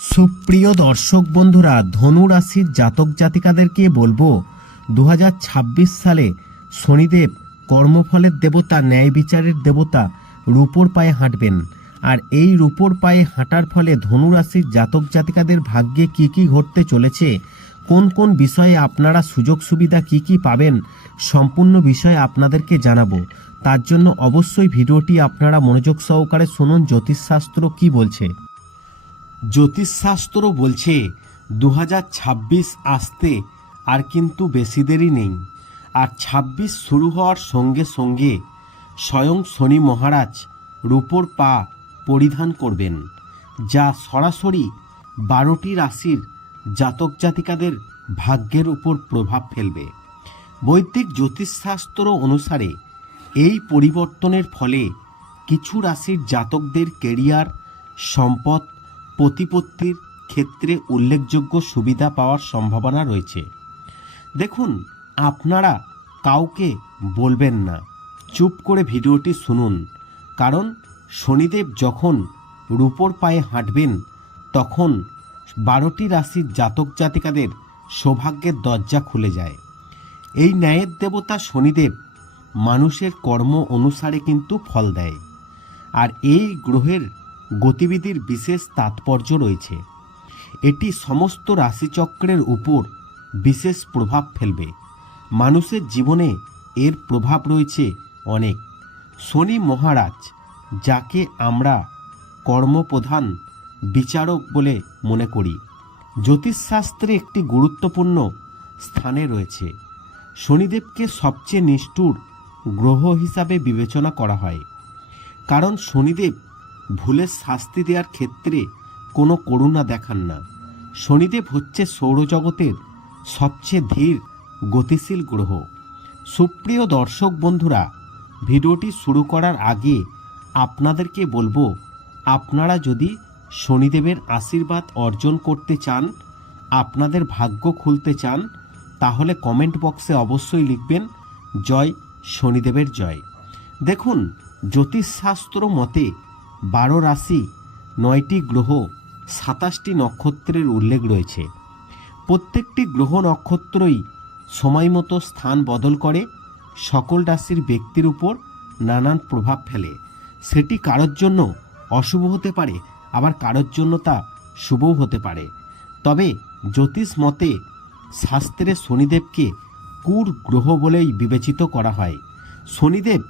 সুপ্রিয় দর্শক বন্ধুরা ধনু রাশির জাতক জাতিকাদেরকে বলব দু হাজার ছাব্বিশ সালে শনিদেব কর্মফলের দেবতা, ন্যায় বিচারের দেবতা রূপোর পায়ে হাঁটবেন। আর এই রূপোর পায়ে হাঁটার ফলে ধনু রাশির জাতক জাতিকাদের ভাগ্যে কি কি ঘটতে চলেছে, কোন কোন বিষয়ে আপনারা সুযোগ সুবিধা কি কি পাবেন, সম্পূর্ণ বিষয়ে আপনাদেরকে জানাব। তার জন্য অবশ্যই ভিডিওটি আপনারা মনোযোগ সহকারে শুনুন, জ্যোতিষশাস্ত্র কি বলছে। জ্যোতিষশাস্ত্র বলছে দু হাজার ছাব্বিশ আসতে আর কিন্তু বেশি দেরি নেই। আর ২৬ শুরু হওয়ার সঙ্গে সঙ্গে স্বয়ং শনি মহারাজ রূপোর পা পরিধান করবেন, যা সরাসরি বারোটি রাশির জাতক জাতিকাদের ভাগ্যের উপর প্রভাব ফেলবে। বৈদিক জ্যোতিষশাস্ত্র অনুসারে এই পরিবর্তনের ফলে কিছু রাশির জাতকদের কেরিয়ার, সম্পদ প্রতিপত্তির ক্ষেত্রে উল্লেখযোগ্য সুবিধা পাওয়ার সম্ভাবনা রয়েছে। দেখুন, আপনারা কাউকে বলবেন না। চুপ করে ভিডিওটি শুনুন, কারণ শনিদেব যখন রূপোর পায়ে হাঁটবেন, তখন বারোটি রাশির জাতক জাতিকাদের সৌভাগ্যের দরজা খুলে যায়। এই ন্যায়ের দেবতা শনিদেব মানুষের কর্ম অনুসারে কিন্তু ফল দেয়। আর এই গ্রহের গতিবিধির বিশেষ তাৎপর্য রয়েছে। এটি সমস্ত রাশিচক্রের উপর বিশেষ প্রভাব ফেলবে। মানুষের জীবনে এর প্রভাব রয়েছে অনেক। শনি মহারাজ, যাকে আমরা কর্মপ্রধান, বিচারক বলে মনে করি, জ্যোতিষশাস্ত্রে একটি গুরুত্বপূর্ণ স্থানে রয়েছে। শনিদেবকে সবচেয়ে নিষ্ঠুর গ্রহ হিসাবে বিবেচনা করা হয়। কারণ শনিদেব ভুলের শাস্তি দেওয়ার ক্ষেত্রে কোনো করুণা দেখান না। শনিদেব হচ্ছে সৌরজগতের সবচেয়ে ধীর, গতিশীল গ্রহ। সুপ্রিয় দর্শক বন্ধুরা, ভিডিওটি শুরু করার আগে আপনাদেরকে বলব, আপনারা যদি শনিদেবের আশীর্বাদ অর্জন করতে চান, আপনাদের ভাগ্য খুলতে চান, তাহলে কমেন্ট বক্সে অবশ্যই লিখবেন, জয় শনিদেবের জয়। দেখুন, জ্যোতিষশাস্ত্র মতে বারো রাশি, নয়টি গ্রহ, সাতাশটি নক্ষত্রের উল্লেখ রয়েছে। প্রত্যেকটি গ্রহ নক্ষত্রই সময় মতো স্থান বদল করে, সকল রাশির ব্যক্তির উপর নানান প্রভাব ফেলে। সেটি কারোর জন্য অশুভ হতে পারে, আবার কারোর জন্য তা শুভও হতে পারে। তবে জ্যোতিষ মতে শাস্ত্রে শনিদেবকে কুর গ্রহ বলেই বিবেচিত করা হয়। শনিদেব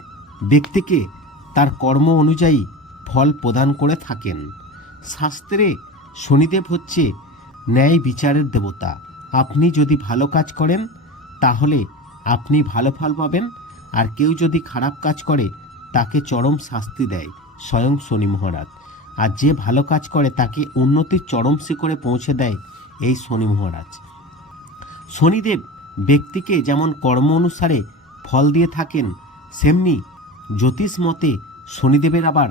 ব্যক্তিকে তার কর্ম অনুযায়ী ফল প্রদান করে থাকেন। শাস্ত্রে শনিদেব হচ্ছে ন্যায় বিচারের দেবতা। আপনি যদি ভালো কাজ করেন, তাহলে আপনি ভালো ফল পাবেন। আর কেউ যদি খারাপ কাজ করে, তাকে চরম শাস্তি দেয়, স্বয়ং শনি মহারাজ। আর যে ভালো কাজ করে, তাকে উন্নতির চরম শিখরে পৌঁছে দেয়, এই শনি মহারাজ। শনিদেব ব্যক্তিকে যেমন কর্ম অনুসারে ফল দিয়ে থাকেন, সেমনি জ্যোতিষ মতে শনিদেবের আবার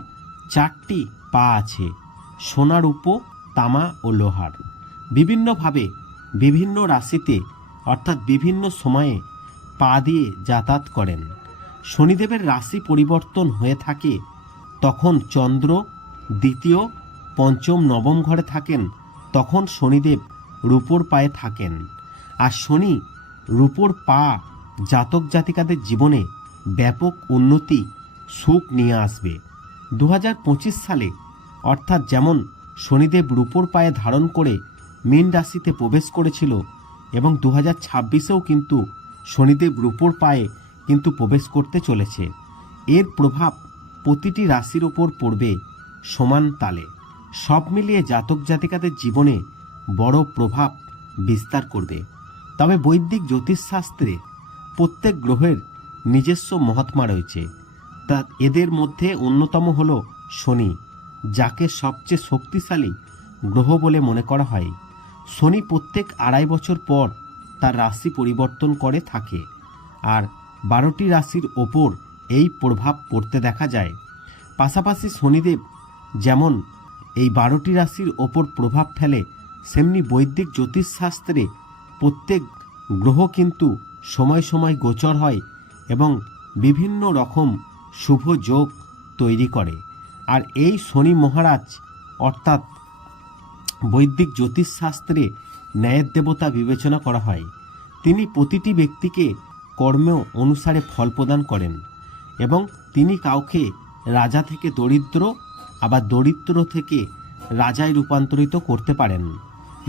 চারটি পা আছে, সোনার উপ তামা ও লোহার। বিভিন্নভাবে বিভিন্ন রাশিতে, অর্থাৎ বিভিন্ন সময়ে পা দিয়ে যাতায়াত করেন। শনিদেবের রাশি পরিবর্তন হয়ে থাকে, তখন চন্দ্র দ্বিতীয়, পঞ্চম, নবম ঘরে থাকেন, তখন শনিদেব রূপোর পায়ে থাকেন। আর শনি রূপোর পা জাতক জাতিকাদের জীবনে ব্যাপক উন্নতি, সুখ নিয়ে আসবে। দু হাজার পঁচিশ সালে, অর্থাৎ যেমন শনিদেব রূপোর পায়ে ধারণ করে মীন রাশিতে প্রবেশ করেছিল এবং দু হাজার ছাব্বিশেও কিন্তু শনিদেব রূপোর পায়ে কিন্তু প্রবেশ করতে চলেছে, এর প্রভাব প্রতিটি রাশির ওপর পড়বে সমান তালে। সব মিলিয়ে জাতক জাতিকাদের জীবনে বড় প্রভাব বিস্তার করবে। তবে বৈদিক জ্যোতিষশাস্ত্রে প্রত্যেক গ্রহের নিজস্ব মহাত্মা রয়েছে। তা এদের মধ্যে অন্যতম হল শনি, যাকে সবচেয়ে শক্তিশালী গ্রহ বলে মনে করা হয়। শনি প্রত্যেক আড়াই বছর পর তার রাশি পরিবর্তন করে থাকে আর বারোটি রাশির ওপর এই প্রভাব পড়তে দেখা যায়। পাশাপাশি শনিদেব যেমন এই বারোটি রাশির ওপর প্রভাব ফেলে, সেমনি বৈদিক জ্যোতিষশাস্ত্রে প্রত্যেক গ্রহ কিন্তু সময় সময় গোচর হয় এবং বিভিন্ন রকম শুভ যোগ তৈরি করে। আর এই শনি মহারাজ, অর্থাৎ বৈদিক জ্যোতিষশাস্ত্রে ন্যায়ের দেবতা বিবেচনা করা হয়, তিনি প্রতিটি ব্যক্তিকে কর্ম অনুসারে ফল প্রদান করেন এবং তিনি কাউকে রাজা থেকে দরিদ্র, আবার দরিদ্র থেকে রাজায় রূপান্তরিত করতে পারেন।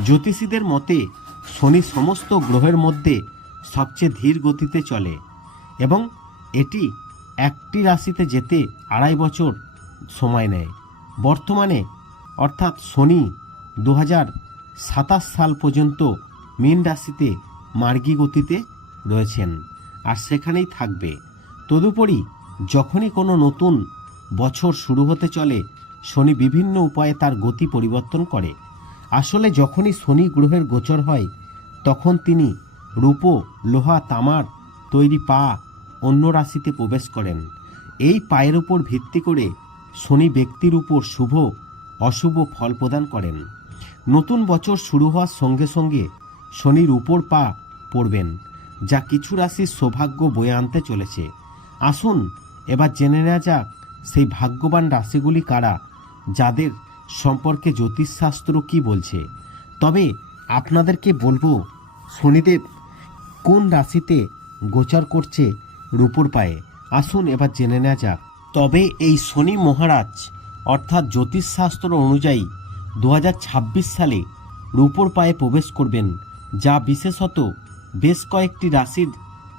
জ্যোতিষীদের মতে, শনি সমস্ত গ্রহের মধ্যে সবচেয়ে ধীর গতিতে চলে এবং এটি একটি রাশিতে যেতে আড়াই বছর সময় নেয়। বর্তমানে, অর্থাৎ শনি দু সাল পর্যন্ত মীন রাশিতে মার্গী গতিতে রয়েছেন আর সেখানেই থাকবে। তদুপরি, যখনই কোনো নতুন বছর শুরু হতে চলে, শনি বিভিন্ন উপায়ে তার গতি পরিবর্তন করে। আসলে যখনই শনি গ্রহের গোচর হয়, তখন তিনি রূপো, লোহা, তামার তৈরি পা অন্য রাশিতে প্রবেশ করেন। এই পায়ের উপর ভিত্তি করে শনি ব্যক্তির উপর শুভ, অশুভ ফল প্রদান করেন। নতুন বছর শুরু হওয়ার সঙ্গে সঙ্গে শনির উপর পা পড়বেন, যা কিছু রাশির সৌভাগ্য বয়ে আনতে চলেছে। আসুন, এবার জেনে নেওয়া যাক সেই ভাগ্যবান রাশিগুলি কারা, যাদের সম্পর্কে জ্যোতিষশাস্ত্র কি বলছে। তবে আপনাদেরকে বলব, শনিদেব কোন রাশিতে গোচর করছে রূপোর পায়ে। আসুন এবার জেনে নেওয়া যাক। তবে এই শনি মহারাজ, অর্থাৎ জ্যোতিষশাস্ত্র অনুযায়ী দু হাজার ছাব্বিশ সালে রূপোর পায়ে প্রবেশ করবেন, যা বিশেষত বেশ কয়েকটি রাশির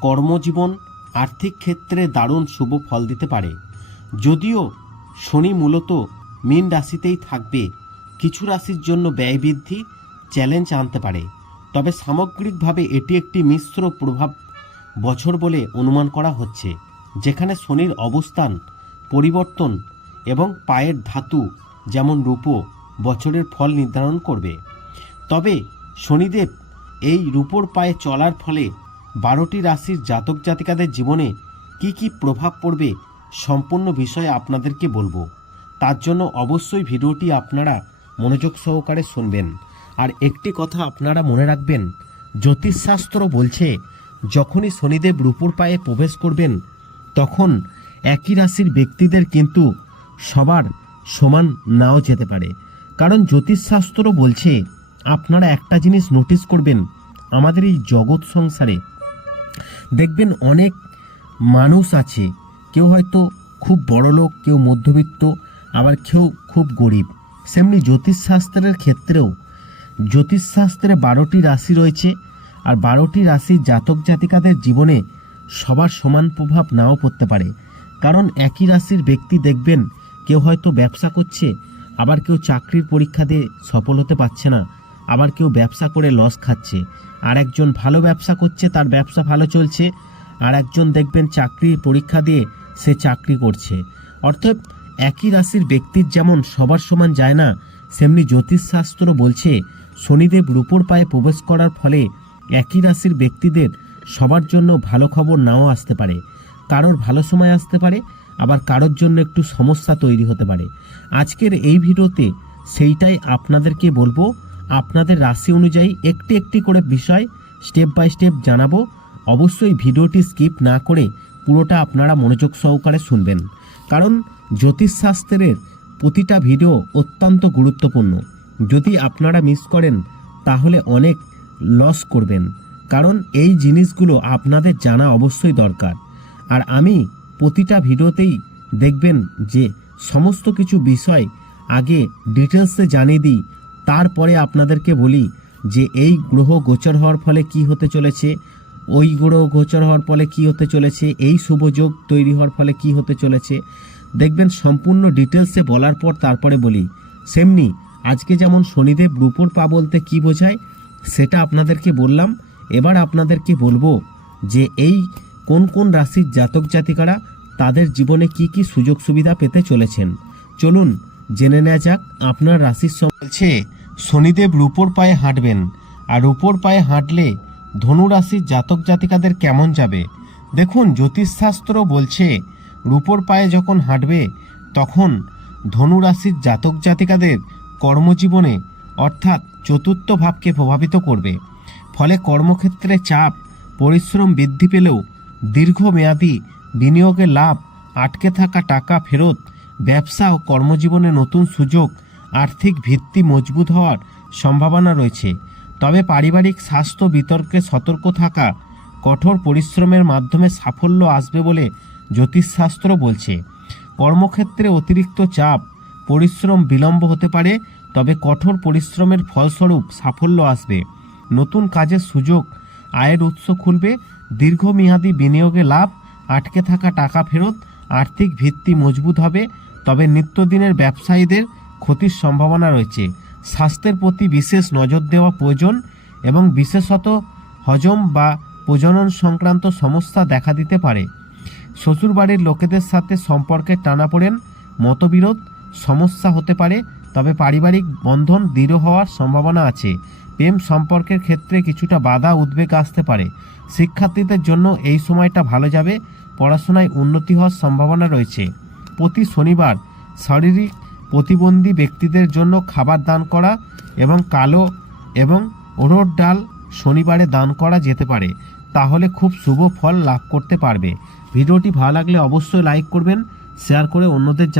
কর্মজীবন, আর্থিক ক্ষেত্রে দারুণ শুভ ফল দিতে পারে। যদিও শনি মূলত মীন রাশিতেই থাকবে, কিছু রাশির জন্য ব্যয় বৃদ্ধি চ্যালেঞ্জ আনতে পারে। তবে সামগ্রিকভাবে এটি একটি মিশ্র প্রভাব বছর বলে অনুমান করা হচ্ছে, যেখানে শনির অবস্থান, পরিবর্তন এবং পায়ের ধাতু যেমন রূপো বছরের ফল নির্ধারণ করবে। তবে শনিদেব এই রূপোর পায়ে চলার ফলে বারোটি রাশির জাতক জাতিকাদের জীবনে কি কি প্রভাব পড়বে সম্পূর্ণ বিষয়ে আপনাদেরকে বলব। তার জন্য অবশ্যই ভিডিওটি আপনারা মনোযোগ সহকারে শুনবেন। আর একটি কথা আপনারা মনে রাখবেন, জ্যোতিষশাস্ত্র বলছে যখনই শনিদেব রূপোর পায়ে প্রবেশ করবেন, তখন একই রাশির ব্যক্তিদের কিন্তু সবার সমান নাও যেতে পারে। কারণ জ্যোতিষশাস্ত্র বলছে, আপনারা একটা জিনিস নোটিস করবেন আমাদের এই জগৎ সংসারে। দেখবেন অনেক মানুষ আছে, কেউ হয়তো খুব বড় লোক, কেউ মধ্যবিত্ত, আবার কেউ খুব গরিব। সেমনি জ্যোতিষশাস্ত্রের ক্ষেত্রেও জ্যোতিষশাস্ত্রে বারোটি রাশি রয়েছে আর বারোটি রাশির জাতক জাতিকাদের জীবনে সবার সমান প্রভাব নাও পড়তে পারে। কারণ একই রাশির ব্যক্তি দেখবেন কেউ হয়তো ব্যবসা করছে, আবার কেউ চাকরির পরীক্ষা দিয়ে সফল হতে পারছে না, আবার কেউ ব্যবসা করে লস খাচ্ছে। আর একজন ভালো ব্যবসা করছে, তার ব্যবসা ভালো চলছে, আর একজন দেখবেন চাকরির পরীক্ষা দিয়ে সে চাকরি করছে। অর্থাৎ একই রাশির ব্যক্তির যেমন সবার সমান যায় না, সেমনি জ্যোতিষশাস্ত্র বলছে, শনিদেব রূপোর পায়ে প্রবেশ করার ফলে একই রাশির ব্যক্তিদের সবার জন্য ভালো খবর নাও আসতে পারে। কারোর ভালো সময় আসতে পারে, আবার কারোর জন্য একটু সমস্যা তৈরি হতে পারে। আজকের এই ভিডিওতে সেইটাই আপনাদেরকে বলব। আপনাদের রাশি অনুযায়ী একটি একটি করে বিষয় স্টেপ বাই স্টেপ জানাব। অবশ্যই ভিডিওটি স্কিপ না করে পুরোটা আপনারা মনোযোগ সহকারে শুনবেন। কারণ জ্যোতিষশাস্ত্রের প্রতিটা ভিডিও অত্যন্ত গুরুত্বপূর্ণ। যদি আপনারা মিস করেন, তাহলে অনেক লস করবেন। কারণ এই জিনিসগুলো আপনাদের জানা অবশ্যই দরকার। আর আমি প্রতিটা ভিডিওতেই দেখবেন যে সমস্ত কিছু বিষয় আগে ডিটেলসে জানিয়ে দিই। তারপরে আপনাদেরকে বলি যে এই গ্রহ গোচর হওয়ার ফলে কি হতে চলেছে, ওই গ্রহ গোচর হওয়ার ফলে কি হতে চলেছে, এই শুভযোগ তৈরি হওয়ার ফলে কি হতে চলেছে, দেখবেন সম্পূর্ণ ডিটেলসে বলার পর তারপরে বলি। সেমনি আজকে যেমন শনিদেব রূপোর পা বলতে কি বোঝায় সেটা আপনাদেরকে বললাম। এবার আপনাদেরকে বলব যে এই কোন কোন রাশির জাতক জাতিকারা তাদের জীবনে কি কি সুযোগ সুবিধা পেতে চলেছেন। চলুন জেনে নেওয়া যাক আপনার রাশির বলছে, শনিদেব রূপোর পায়ে হাঁটবেন আর রূপোর পায়ে হাঁটলে ধনু রাশির জাতক জাতিকাদের কেমন যাবে? দেখুন, জ্যোতিষশাস্ত্র বলছে, রূপোর পায়ে যখন হাঁটবে, তখন ধনু রাশির জাতক জাতিকাদের কর্মজীবনে অর্থাৎ চতুর্থ ভাবকে প্রভাবিত করবে। ফলে কর্মক্ষেত্রে চাপ, পরিশ্রম বৃদ্ধি পেলেও দীর্ঘমেয়াদী বিনিয়োগের লাভ, আটকে থাকা টাকা ফেরত, ব্যবসা ও কর্মজীবনে নতুন সুযোগ, আর্থিক ভিত্তি মজবুত হওয়ার সম্ভাবনা রয়েছে। তবে পারিবারিক স্বাস্থ্য বিতর্কে সতর্ক থাকা, কঠোর পরিশ্রমের মাধ্যমে সাফল্য আসবে বলে জ্যোতিষশাস্ত্র বলছে। কর্মক্ষেত্রে অতিরিক্ত চাপ, পরিশ্রম বিলম্ব হতে পারে তবে কঠোর পরিশ্রমের ফলস্বরূপ সাফল্য আসবে। নতুন কাজের সুযোগ, আয়ের উৎস খুলবে, দীর্ঘমেয়াদী বিনিয়োগে লাভ, আটকে থাকা টাকা ফেরত, আর্থিক ভিত্তি মজবুত হবে, তবে নিত্যদিনের ব্যবসায়ীদের ক্ষতির সম্ভাবনা রয়েছে। স্বাস্থ্যের প্রতি বিশেষ নজর দেওয়া প্রয়োজন এবং বিশেষত হজম বা প্রজনন সংক্রান্ত সমস্যা দেখা দিতে পারে। শ্বশুরবাড়ির লোকেদের সাথে সম্পর্কের টানাপোড়েন মতবিরোধ, সমস্যা হতে পারে তবে পারিবারিক বন্ধন দৃঢ় হওয়ার সম্ভাবনা আছে। প্রেম সম্পর্কের ক্ষেত্রে কিছুটা বাধা উদ্বেগ আসতে পারে। শিক্ষার্থীদের জন্য এই সময়টা ভালো যাবে। পড়াশোনায় উন্নতি হওয়ার সম্ভাবনা রয়েছে। প্রতি শনিবার শারীরিক প্রতিবন্ধী ব্যক্তিদের জন্য খাবার দান করা এবং কালো এবং ওরড ডাল শনিবারে দান করা যেতে পারে। তাহলে খুব শুভ ফল লাভ করতে পারবে। ভিডিওটি ভালো লাগলে অবশ্যই লাইক করবেন, শেয়ার করে অন্যদের